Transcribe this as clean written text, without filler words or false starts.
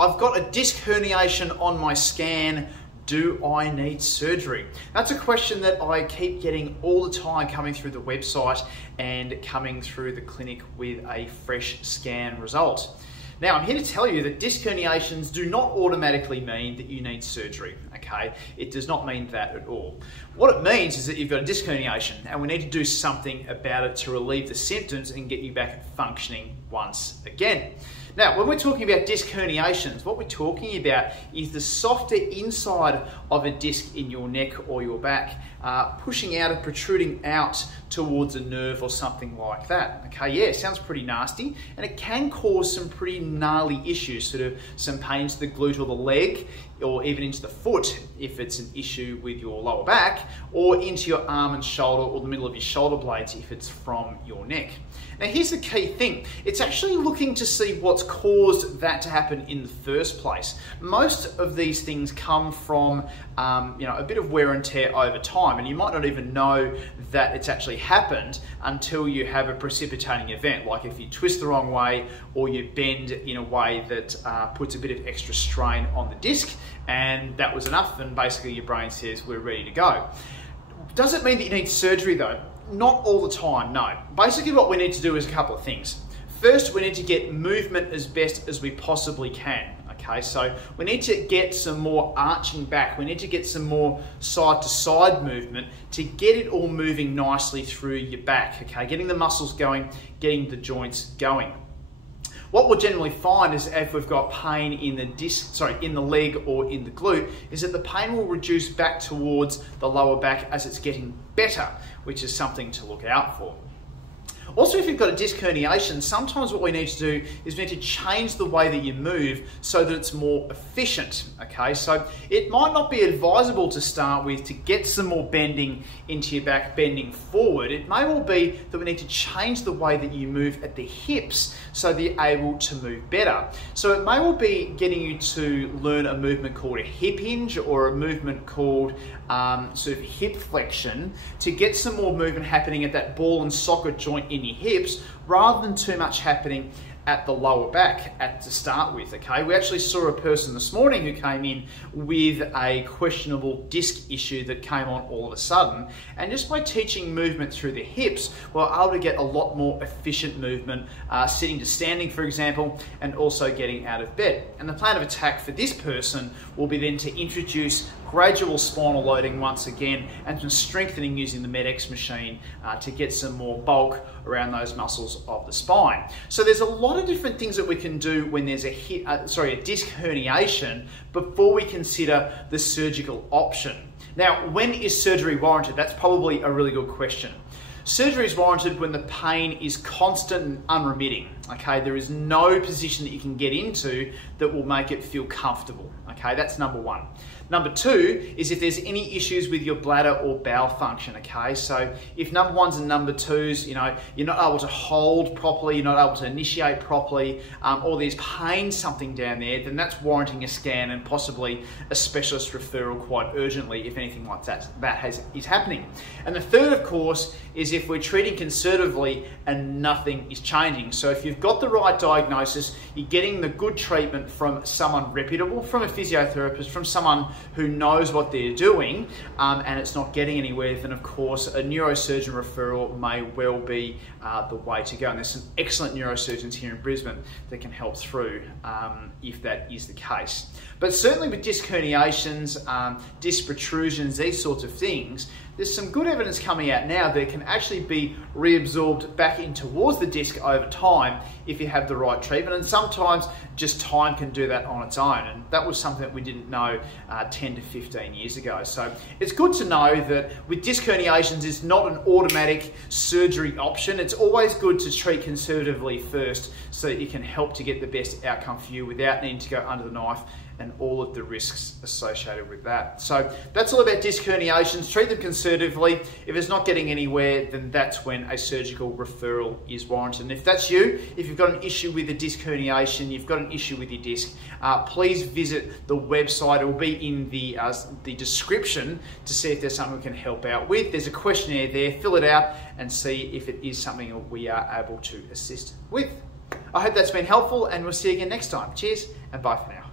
I've got a disc herniation on my scan. Do I need surgery? That's a question that I keep getting all the time coming through the website and coming through the clinic with a fresh scan result. Now, I'm here to tell you that disc herniations do not automatically mean that you need surgery, okay? It does not mean that at all. What it means is that you've got a disc herniation and we need to do something about it to relieve the symptoms and get you back functioning once again. Now, when we're talking about disc herniations, what we're talking about is the softer inside of a disc in your neck or your back, pushing out and protruding out towards a nerve or something like that. Okay, yeah, sounds pretty nasty, and it can cause some pretty gnarly issues, sort of some pain to the glute or the leg, or even into the foot if it's an issue with your lower back, or into your arm and shoulder or the middle of your shoulder blades if it's from your neck. Now here's the key thing, it's actually looking to see what's caused that to happen in the first place. Most of these things come from a bit of wear and tear over time, and you might not even know that it's actually happened until you have a precipitating event, like if you twist the wrong way or you bend in a way that puts a bit of extra strain on the disc, and that was enough, and basically your brain says we're ready to go. Does it mean that you need surgery though? Not all the time, no. Basically what we need to do is a couple of things. First, we need to get movement as best as we possibly can. Okay, so we need to get some more arching back. We need to get some more side to side movement to get it all moving nicely through your back. Okay, getting the muscles going, getting the joints going. What we'll generally find is if we've got pain in the leg or in the glute, is that the pain will reduce back towards the lower back as it's getting better, which is something to look out for. Also, if you've got a disc herniation, sometimes what we need to do is we need to change the way that you move so that it's more efficient, okay? So it might not be advisable to start with to get some more bending into your back, bending forward. It may well be that we need to change the way that you move at the hips so that you're able to move better. So it may well be getting you to learn a movement called a hip hinge or a movement called sort of hip flexion to get some more movement happening at that ball and socket joint in your hips rather than too much happening at the lower back to start with, okay? We actually saw a person this morning who came in with a questionable disc issue that came on all of a sudden, and just by teaching movement through the hips, we're able to get a lot more efficient movement, sitting to standing, for example, and also getting out of bed. And the plan of attack for this person will be then to introduce gradual spinal loading once again and some strengthening using the Med-X machine to get some more bulk around those muscles of the spine. So there's a lot of different things that we can do when there's a disc herniation before we consider the surgical option. Now, when is surgery warranted? That's probably a really good question. Surgery is warranted when the pain is constant and unremitting, okay? There is no position that you can get into that will make it feel comfortable, okay? That's number one. Number two is if there's any issues with your bladder or bowel function, okay? So if number ones and number twos, you're not able to hold properly, you're not able to initiate properly, or there's pain something down there, then that's warranting a scan and possibly a specialist referral quite urgently if anything like that is happening. And the third, of course, is if we're treating conservatively and nothing is changing. So if you've got the right diagnosis, you're getting the good treatment from someone reputable, from a physiotherapist, from someone who knows what they're doing, and it's not getting anywhere, then of course a neurosurgeon referral may well be the way to go. And there's some excellent neurosurgeons here in Brisbane that can help through if that is the case. But certainly with disc herniations, disc protrusions, these sorts of things, there's some good evidence coming out now that it can actually be reabsorbed back in towards the disc over time if you have the right treatment, and sometimes just time can do that on its own, and that was something that we didn't know 10 to 15 years ago. So it's good to know that with disc herniations, it's not an automatic surgery option. It's always good to treat conservatively first so that you can help to get the best outcome for you without needing to go under the knife and all of the risks associated with that. So that's all about disc herniations. Treat them conservatively. If it's not getting anywhere, then that's when a surgical referral is warranted. And if that's you, if you've got an issue with a disc herniation, you've got an issue with your disc, please visit the website. It will be in the description to see if there's something we can help out with. There's a questionnaire there. Fill it out and see if it is something that we are able to assist with. I hope that's been helpful, and we'll see you again next time. Cheers and bye for now.